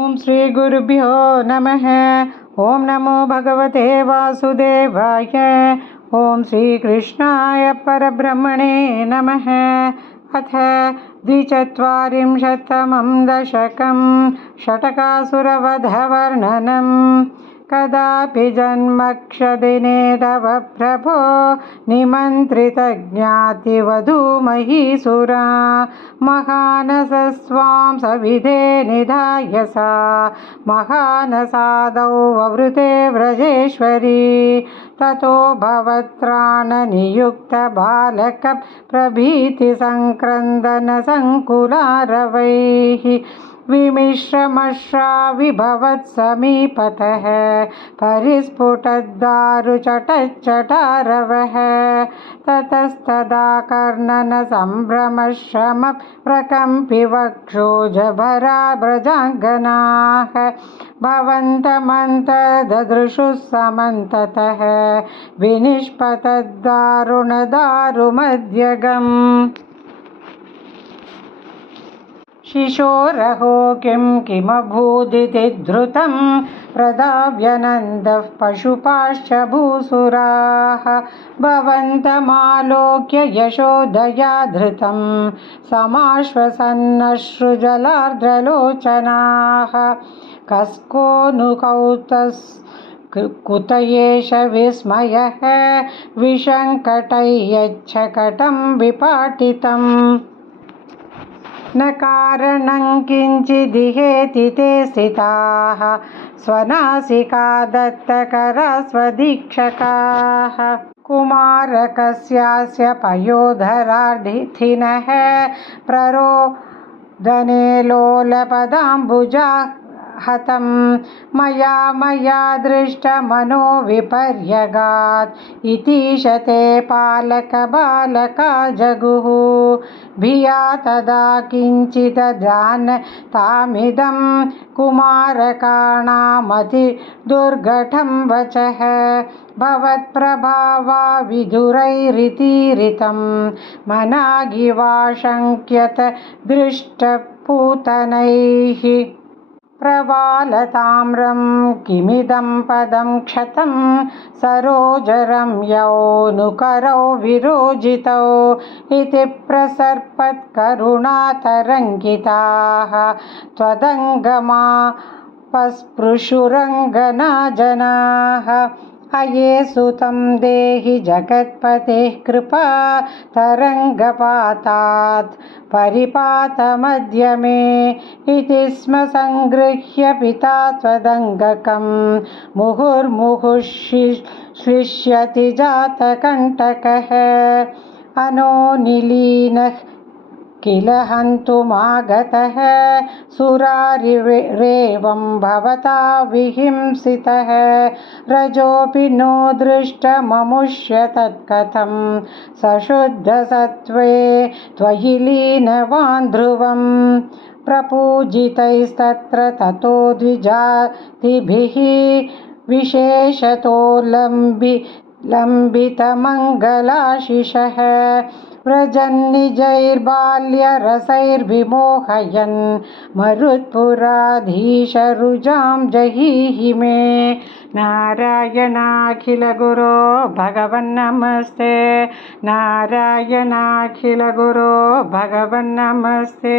ओम श्री गुरुभ्यो नमः। ओम नमो भगवते वासुदेवाय। ओम श्री कृष्णाय परब्रह्मणे नमः। अथ द्विचत्वारिंशत्तमं दशकं षट्कासुरवधवर्णनम्। कदापि जन्मक्षदिने तव प्रभो निमन्त्रितज्ञातिवधूमहीसुरा महानसस्वां सविधे निधाय सा महानसादौ ववृते व्रजेश्वरी। ततो भवत्राणनियुक्तबालकप्रभीतिसङ्क्रन्दनसङ्कुलारवैः विमिश्रमश्राविभवत्समीपतः परिस्फुटद्दारुचटच्चटारवः। ततस्तदा कर्णनसम्भ्रमश्रमप्रकम्पिवक्षोजभरा व्रजाङ्गनाः भवन्तमन्तर्ददृशुः समन्ततः विनिष्पतद्दारुणदारुमध्यगम्। शिशोरहो किमभूदिति धृतं प्रदाव्यनन्दः पशुपाश्च भूसुराः भवन्तमालोक्य यशोदया धृतं समाश्वसन्नश्रुजलार्द्रलोचनाः। कुत एष विस्मयः विसङ्कटैयच्छकटं विपाटितम्। न कारणं किञ्चिदिहेति ते स्थिताः स्वनासिका दत्तकरा स्वदीक्षकाः। कुमारकस्यास्य पयोधरार्थिनः प्ररोदने लोलपदाम्बुजा हतं मया दृष्टमनो विपर्यगात् इतीश ते पालकबालका जगुः। भिया तदा किञ्चिदजानतामिदं कुमारकाणामतिदुर्घटं वचः भवत्प्रभावा विधुरैरितीरितं मनागिवाशङ्क्यत दृष्टपूतनैः। प्रवालताम्रं किमिदं पदं क्षतं सरोजरम्यौनुकरौ विरोजितौ इति प्रसर्पत्करुणातरङ्गिताः त्वदङ्गमापस्पृशुरङ्गनाजनाः। अये सुतं देहि जगत्पतेः कृपा तरङ्गपातात् परिपातमद्य मे इति स्म संगृह्य पिता त्वदङ्गकं मुहुर्मुहुश्लिष्यति जातकण्टकः। अनोनिलीनः किल हन्तुमागतः सुरारिरेवं भवता विहिंसितः रजोऽपि नो दृष्टममुष्य तत्कथं सशुद्धसत्त्वे त्वयि लीनवान् ध्रुवम्। प्रपूजितैस्तत्र ततो द्विजातिभिः विशेषतो लम्बितमङ्गलाशिषः व्रजन्निजैर्बाल्यरसैर्विमोहयन् मरुत्पुराधीशरुजां जहीहि मे। नारायणाखिलगुरो भगवन्नमस्ते। नारायणाखिलगुरो भगवन्नमस्ते।